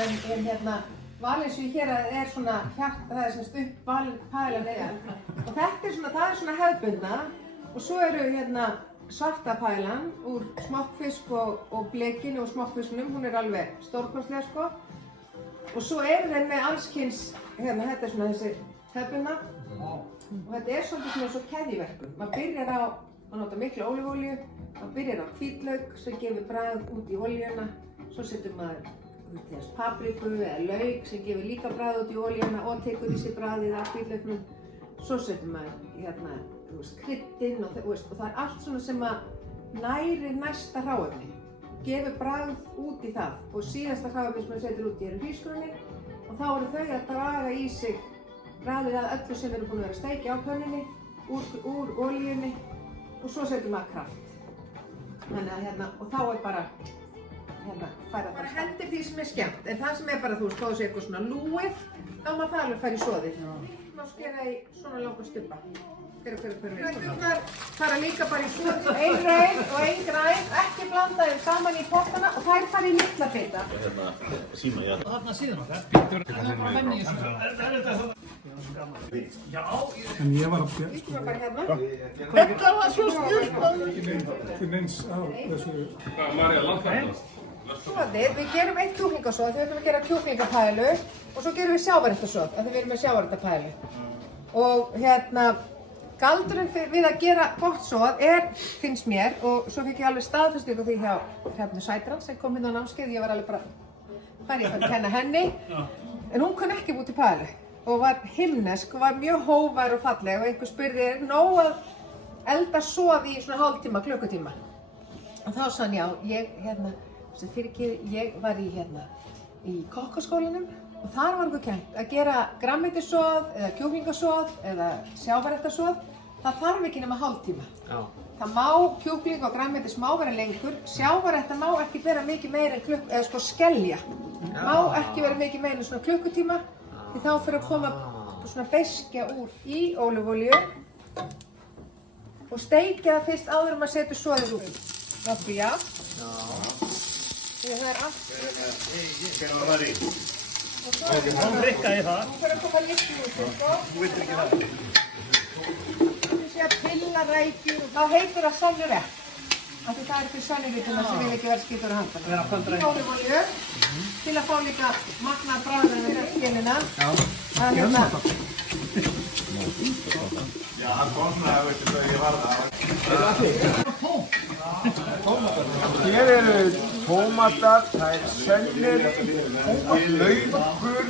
En hérna, Valensíu héraðið svona það semst upp valin pælan neðan. Og þetta svona, það svona hefðbundna. Og svo eru hérna svarta pælan úr smokkfisk og blekinu og smokkfiskunum. Hún alveg stórkostleg sko. Og svo eru þeir með allskyns, hérna, þetta svona þessi hefðbundna. Og þetta svolítið svona svo keðjuverkun. Maður byrjar á að nota mikla ólífuolíu, maður byrjar á hvítlauk sem gefur bragð út í olíuna, svo setur maður papriku eða lauk sem gefur líka bragð út í olíuna og tekur í sig bragðið af hvítlauknum. Svo setur maður hérna, kryddin og það allt svona sem að nærir næsta hráefni, gefur bragð út í það og síðasta hráefni sem maður setur út í hrísgrjónin og þá eru þau að draga í sig bragðið að öllu sem við erum búin að vera að steikja á pönnunni úr olíunni og svo setjum maður kraft. Þannig að hérna, og þá bara færa bara hendir því sem skemmt, en það sem bara, þú veist, þó sé eitthvað svona lúið, þá maður það alveg fara í soðið. Má skera í svona langa stubba. Rauðurnar fara líka bara í soðið. Ein rauð og ein græn, ekki blanda þeim saman í pottana og þær fara í litla bita. Síma, já. Þarna síðan okkar. Já, en ég var að Ítum við bara hérna. þetta var svo skýrt. ekki neins á þessu. Marja, landfæðast. Soðið, við gerum eitt kjúklingasoð, við ætlum að gera kjúklingapælu og svo gerum við sjávarréttasoð, af því við erum með sjávarréttapælu. Og hérna, galdurinn við að gera gott soð finnst mér, og svo fikk ég alveg staðfestingu því hjá Hrefnu Sætrans sem kom hérna á námskeið, ég var alveg bara, hvað ég fann að kenna henni, en hún kunni ekki út í pælu og var himnesk og var mjög hógvær og falleg og einhver spurði, nóg að elda soð í svona hálftíma, klukkutíma. Og þá sagði hann, já, ég var í kokkaskólanum og þar var okkur kennt að gera grænmetissoð eða kjúklingasoð eða sjávarréttasoð. Það þarf ekki nema hálftíma. Það má kjúkling og grænmetis má vera lengur, sjávarréttar má ekki vera mikið meira en eða sko skelja. Má ekki vera mikið meira en svona klukkutíma því þá fyrir að koma svona beiskja úr í ólífuolíu og steikja það fyrst áður en maður setur soðið út. Nokkuð jafnt. Það allt. Hvernig var í? Hún rikkaði það. Hún fyrir að koma líkt út, sko. Þú veitir ekki það? Þú sé að pilla rækju og þá heitir það sannurett. Af því það fyrir sannurvituna sem vil ekki vera skýtur á handan. Vera pöndræk. Í ólífuolíu til að fá líka magnaða bragðið með skilina. Það hérna. Já, hann kom svona, veistu hvað ég var það. Hér eru tómatar, það selleri, laukur,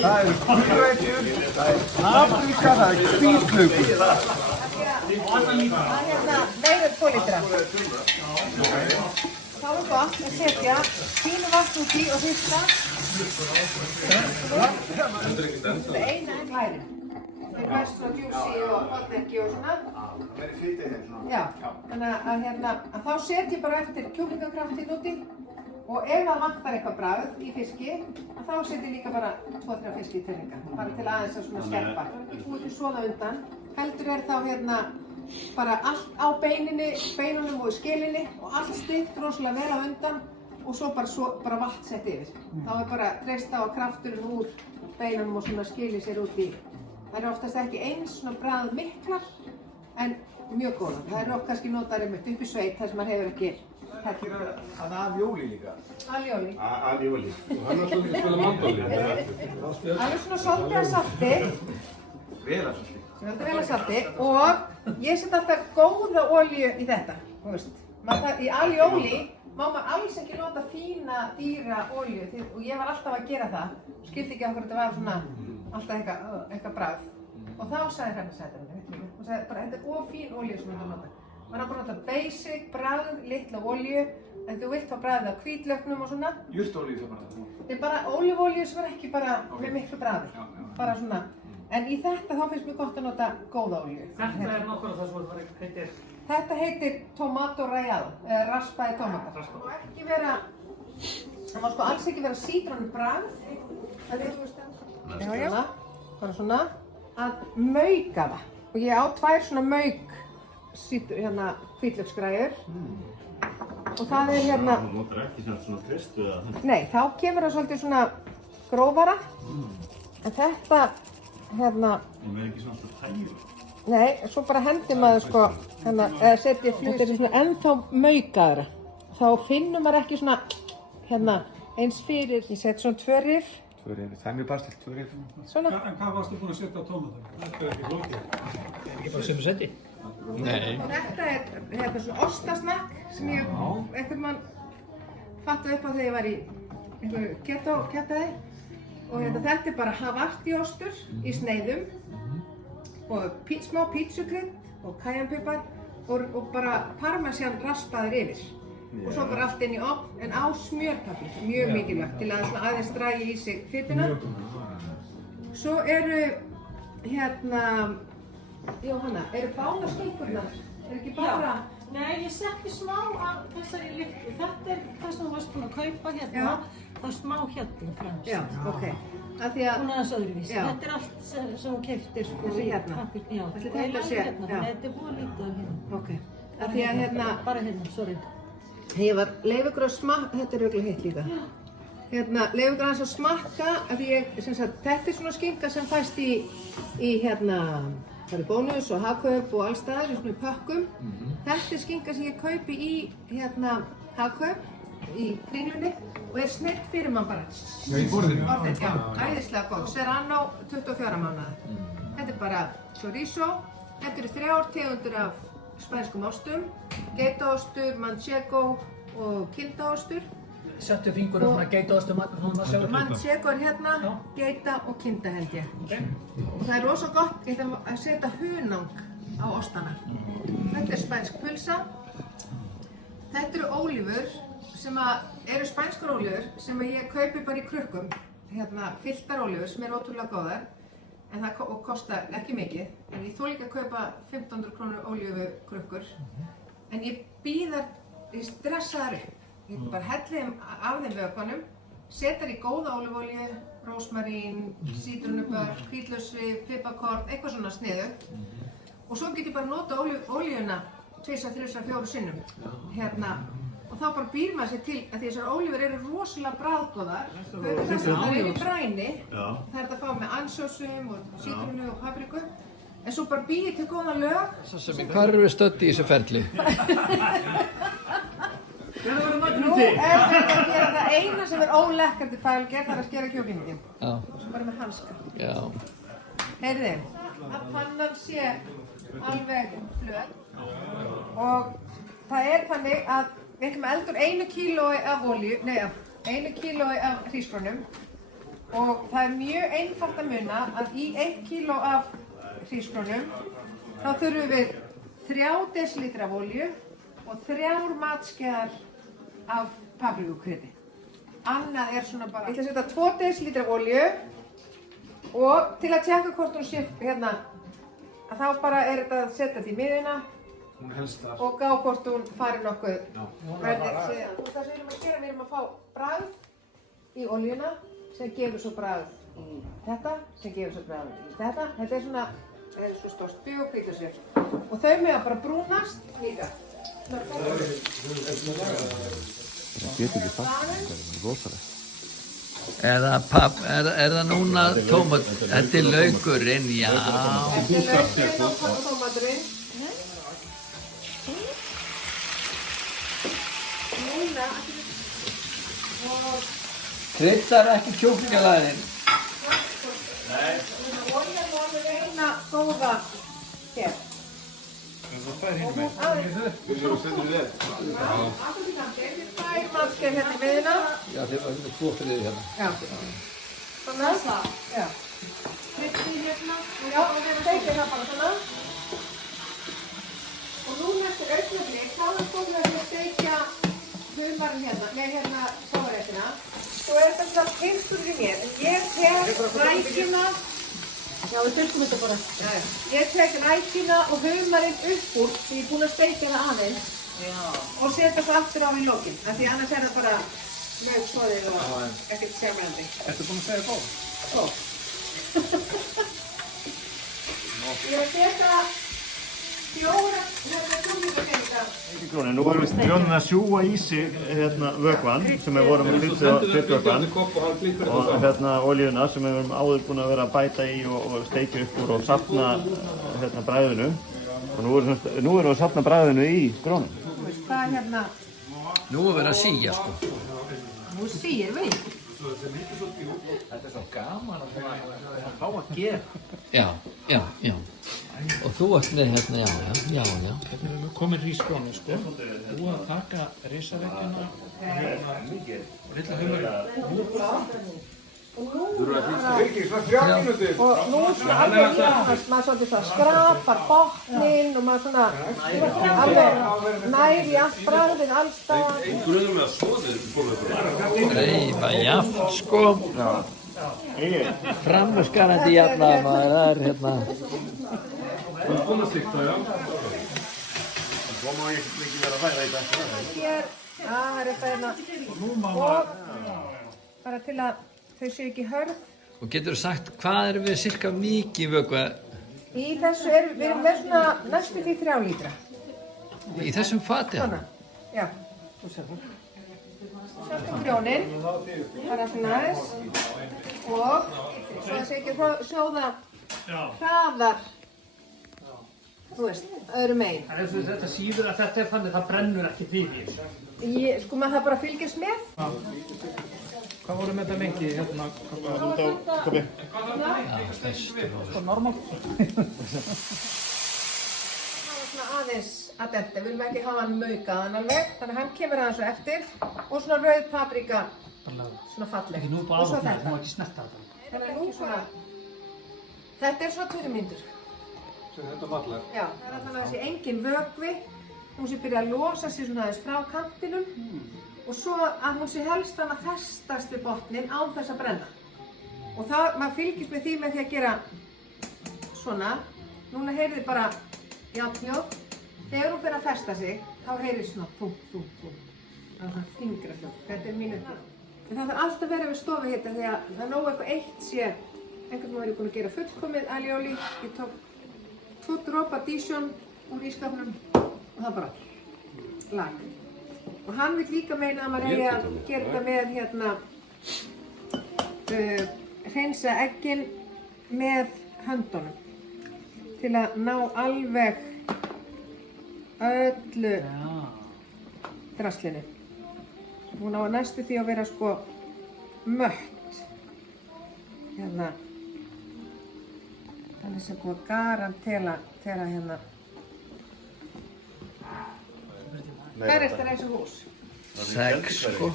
það gulrætur, það paprika, það hvítlaukur. Það meira 2 lítra. Þá gott að setja fínu vatn út í og hrista. Eina en hæri. Það best svona djúsi og fallekki og svona. Það er fítið hérna. Já, þannig að þá setjum bara eftir kjúklingakraftinn úti og ef það vantar eitthvað bragð í fiski, þá setjum líka bara 2-3 fiski í tönninga, bara til aðeins að svona skerpa. Ekki búið til svona undan, heldur þá hérna bara allt á beinunum og í skilinni og allt stygt rosalega vel á undan og svo bara vatn sett yfir. Þá bara treyst á að krafturinn úr beinunum og svona skili sér út í. Það eru oftast ekki eins svona bragð miklar, en mjög góðan. Það eru oft kannski notaðir upp í sveit þar sem maður hefur ekki Það er aljóli líka. aljóli. Aljóli. Og hann var svolítið spila mandóli. Alveg svona svolítið að salti, Vel að salti. svolítið vel að salti og ég set alltaf góða olíu í þetta, þú veist. Í aljóli má maður alls ekki nota fína, dýra olíu og ég var alltaf að gera það. Skildi ekki okkur þetta var svona alltaf eitthvað bragð. Og þá sagði Hrefna Sætrans, hún sagði bara þetta of fín olíu sem þú nota. Man á bara nota basic, bragð, litla olíu, en þú vilt fá bragðið af hvítlauknum og svona. Jurtolíu sem bara. Þetta er bara ólífuolíu sem er ekki bara með miklu bragði, bara svona. En í þetta þá finnst mér gott að nota góða olíu. Þetta nákvæmlega það sem það heitir. Þetta heitir tomato real, raspaði tómatar. Það má ekki vera, það má sko alls ekki vera sítrónubragð. Það er svona, bara svona, að mauka það. Og ég á 2 svona hvítlaukskræjur. og það er hérna, Þú notar ekki svona kristu eða þannig. nei, þá kemur það svolítið svona grófara, en þetta, hérna, Ég með ekki svona tægjur. nei, svo bara hendir maður sko, hérna, eða setjið flus. Þetta er svona ennþá maukaðra, þá finnur maður ekki svona, hérna, eins fyrir. Ég set svona 2 riff, Það er mjög bastilt, 2 riff. svona. En hvað varstu búin að setja á tómatum? Þetta er ekki flókið. Ekki bara sem setti. Nei. Og þetta er hérna svona ostasnakk sem ég einhvern mann fattaði upp á þegar ég var í einhverju keto-kætaði. Og hérna, þetta er bara Havarti ostur í sneiðum og smá pítsukrydd og kæjanpipar og bara parmesan raspaður yfir. Og svo bara allt inn í ofn en á smjörpappi, mjög mikilvægt til að svona aðeins dragi í sig fytuna. Svo eru hérna, Jóhanna, eru báðar skinkurnar? Er ekki bara... Nei, ég setti smá af þessari lyklu. Þetta er það sem þú varst búin að kaupa hérna. Það er smá hérna fremst. Já, ok. Af því að... Hún er aðeins öðruvísi. Já. Þetta er allt sem þú keyptir sko Þessi í hérna? pappír. Já, Ætli sko, þetta sé- hérna. já. Nei, þetta er búin að líta af hérna. Ok. Af því að hérna... Bara hérna, sorry. Ég var leif ykkur að smakka, þetta er auðvitað hitt líka. Hérna, leif ykkur aðeins að smakka, af því ég, sem sagt, þetta er svona skinka sem fæst í hérna, það er Bónus og Hagkaup og alls staðar, í svona pökkum. Þetta er skinka sem ég kaupi í, hérna, Hagkaup, í Kringlunni, og er snett fyrir mann bara. Já, í borðinu. Orðið, já, æðislega góð. Serrano, 24 mánaða. Þetta er bara chorizo, þetta eru 3 tegundir af spænskum ostum, geitaostur, manchego og kindaostur. Settu fingurinn svona geitaostum að maður sjá. Manchego er hérna, geita og kinda held ég. Og það er rosa gott að setja hunang á ostana. Þetta er spænsk pulsa. Þetta eru ólífur sem eru spænskar ólífur sem ég kaupi bara í krukkum. Hérna, fylltar ólífur sem eru ótrúlega góðar. En það kostar ekki mikið. En ég þoli ekki að kaupa 1500 krónur ólífukrukkur. En ég stressa þar upp. Ég bara helli þeim af þeim vökvanum, setar í góða ólífuolíu, rósmarín, sítrónubörk, hvítlausrif, piparkorn, eitthvað svona sniðugt. Og svo get ég bara nota olíuna 2, 3, 4 sinnum. Hérna, og þá bara býr maður sér til að því þessar ólífur eru rosalega bragðgóðar. Það eru í græni, það er þetta að fá með ansjósum og sítrónu og papriku. En svo bara býr ég til góða lög. Hvað eru við stödd í þessu ferli? Nú er þetta að gera það eina sem er ólekkandi pælgerð, það er að skera kjúklinginn. Já. Svo bara með hanska. Já. Heyrðu, að pannan sé alveg flöt og það er þannig að við ætlum að elda úr 1 kílói af olíu, nei, 1 kílói af hrísgrjónum og það er mjög einfalt að muna að í 1 kíló af hrísgrjónum þá þurfum við 3 desilítra af olíu og 3 matskeiðar af paprikukryddi. Annað er svona bara... Ég ætla að setja 2 desilítra af olíu og til að tjekka hvort hún sé hérna að þá bara er þetta að setja þetta í miðjuna Hún helst þar. og gá hvort hún fari nokkuð. Það sem við erum að gera, við erum að fá bragð í olíuna sem gefur svo bragð í þetta, sem gefur svo bragð í þetta. Þetta er svona, það er svo stórt spjó og hvítlausrif. Og þau með að bara brúnast líka. Það getur ekki fast, það er rosalegt. Er það núna tómat? Þetta er laugurinn, já. Þetta er laugurinn og tómaturinn. Núna, og Kryddar ekki kjúklingalæðin. olían var alveg eina góða hér. Og hún aðeins, Við séum stendur við þér. við 2 matskeið hérna í miðjuna. Já, þeir var hérna 2 fyrir hérna. Já. Svona. Já. Kryddið hérna. Já, steikið það bara svona. Og núna eftir augnablik, þá er komið að steikja humarinn hérna, nei hérna sávaréttina. Svo er þetta svona tekstur í mér. Ég tek rækjuna. Já, við þurfum þetta bara. Ég tek rækjuna og humarinn upp úr því ég er búin að steikja það aðeins. Og setja svo aftur á í lokin. Af því annars er það bara mjög svoðið og ekkert sérmændi. Ertu búin að segja góð? Svo. Ég er að setja 4 kjúklingapeninga Grónin, nú erum við grjónin að sjúga í sig vökvann sem við vorum að kryddvökvann og olíuna sem við erum áður búin að vera að bæta í og steikja upp úr og safna bragðinu og nú erum við að safna bragðinu í grónin. Það er Nú er verið að síja sko. nú síir við. Þetta er svo gaman að fá að gera. Já. Og þú ert með hérna, já. Þetta er nú komin rísgrónu sko. Þú að taka risaveggina og lilla humurinn. Og nú svona alveg maður svolítið svona skrapar botninn og maður svona alveg næri allt bragðin alls staðar. Reifa jafn sko. Framúrskarandi jafna maður, það er hérna. Hér, það er eitthvað hérna og bara til að þau séu ekki hörð. Og getur þú sagt, hvað erum við cirka mikið vökva Í þessu við erum með svona næstu því 3 lítra. í þessum fati? Svona, já. Sjáum grjónin, bara svona aðeins og svo það sé ekki að sjóða hraðar, þú veist, öðru megin. Þetta síður að þetta er þannig, það brennur ekki fyrir. Sko maður það bara fylgjast með. Hvað vorum þetta lengi hérna? Sko normal. Það var svona aðeins að þetta, við viljum ekki hafa hann maukaðan alveg, þannig að hann kemur aðeins svo eftir og svona rauð paprika, svona falleg. Ekki nú Og bara svo aðeins, þetta. má ekki snerta þetta. Þannig að nú svona, þetta er svona 20 mínútur. Þetta vallar. Já, það er alltaf þessi engin vökvi, hún sé byrja að losa sig svona aðeins frá kantinum og svo að hún sé helst að festast við botninn án þess að brenna. Og það, maður fylgist með því með því að gera svona, núna heyrið þið bara játnjóð, þegar hún fer að festa sig, þá heyrið svona pum, pum, pum, það er svona fingrahljóð, þetta er mínútur. En það þarf alltaf að vera við stofuhita því að það er nógu eitthvað eitt sé, einhvern veginn var ég búin að gera fullkomið alioli, ég tók 2 dropa Dijon úr ískapnum og það bara lag. Og hann vil líka meina að maður eigi að gera þetta með hreinsa eggin með höndunum til að ná alveg öllu draslinu. Hún á næstu því að vera sko mött. Þannig sem búið garantera hérna. Hvað er þetta þessu hús? 6 sko.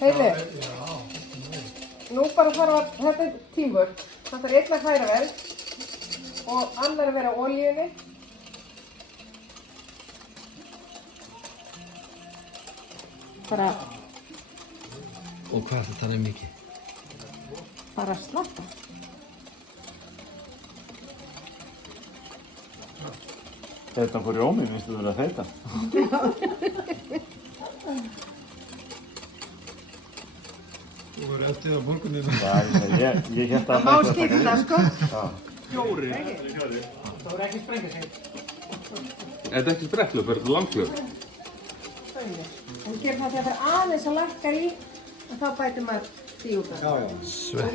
Heiðu, nú bara þarf að, þetta er teamwork, það þarf einn að hræra vel og annar að vera á olíunni. Bara, Og hvað er þetta mikið? bara slappa. Þetta fór í óminn, finnst þú verið að þeyta? Þú verður eldið á morguninu. Ég hélt að Það má skipta, sko. Fjóri. Það voru ekki sprengja sig. Er þetta ekki spretthlaup, er þetta langhlaup? En gerum það þegar það er aðeins að lækka í, en þá bætir maður því út af. Og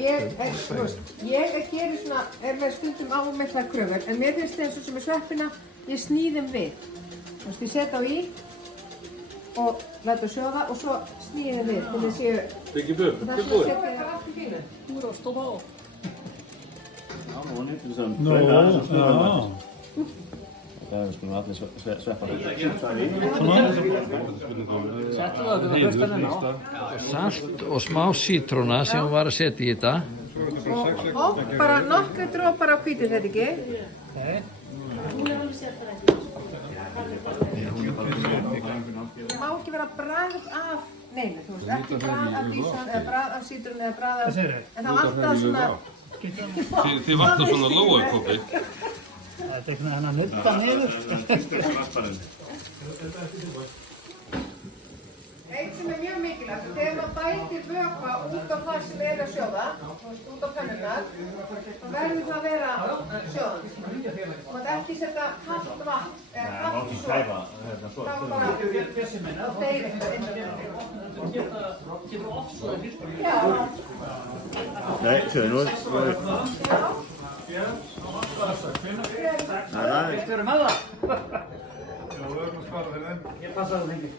ég gerir svona, með stundum ámiklar kröfur, en mér finnst eins og sem er sveppina, ég sníð þeim við. Þú veist, ég set á í og læt það sjóða og svo sníð þeim við, þannig séu... Byggir upp, Það byggir er búið. svona setja allt í fínu. Þú eru að stóða á. Það er sko allir sveppar. Settu það, þú veist það hérna. Salt og smá sítróna sem hún var að setja í þetta. Og bara nokkri dropar á hvítu þetta ekki. Það má ekki vera bragð af neinu, þú veist, ekki bragð af Dijon eða bragð af sítrun eða bragð af... En það var alltaf svona... Þið vatnar svona lóakopi. Þetta er eitthvað hann að nutta niður. Eitt sem er mjög mikilvægt, þegar maður bætir vökva út á það sem er að sjóða, út á pönnunar, þá verður það að vera sjóðan. Þú mátt ekki setja kalt vatn eða kalt ekki svo. kæfa svo. Þá bara deyr eitthvað inn á pönnunni. Já. Nei, sjöðu, nú Ég passa það lengi.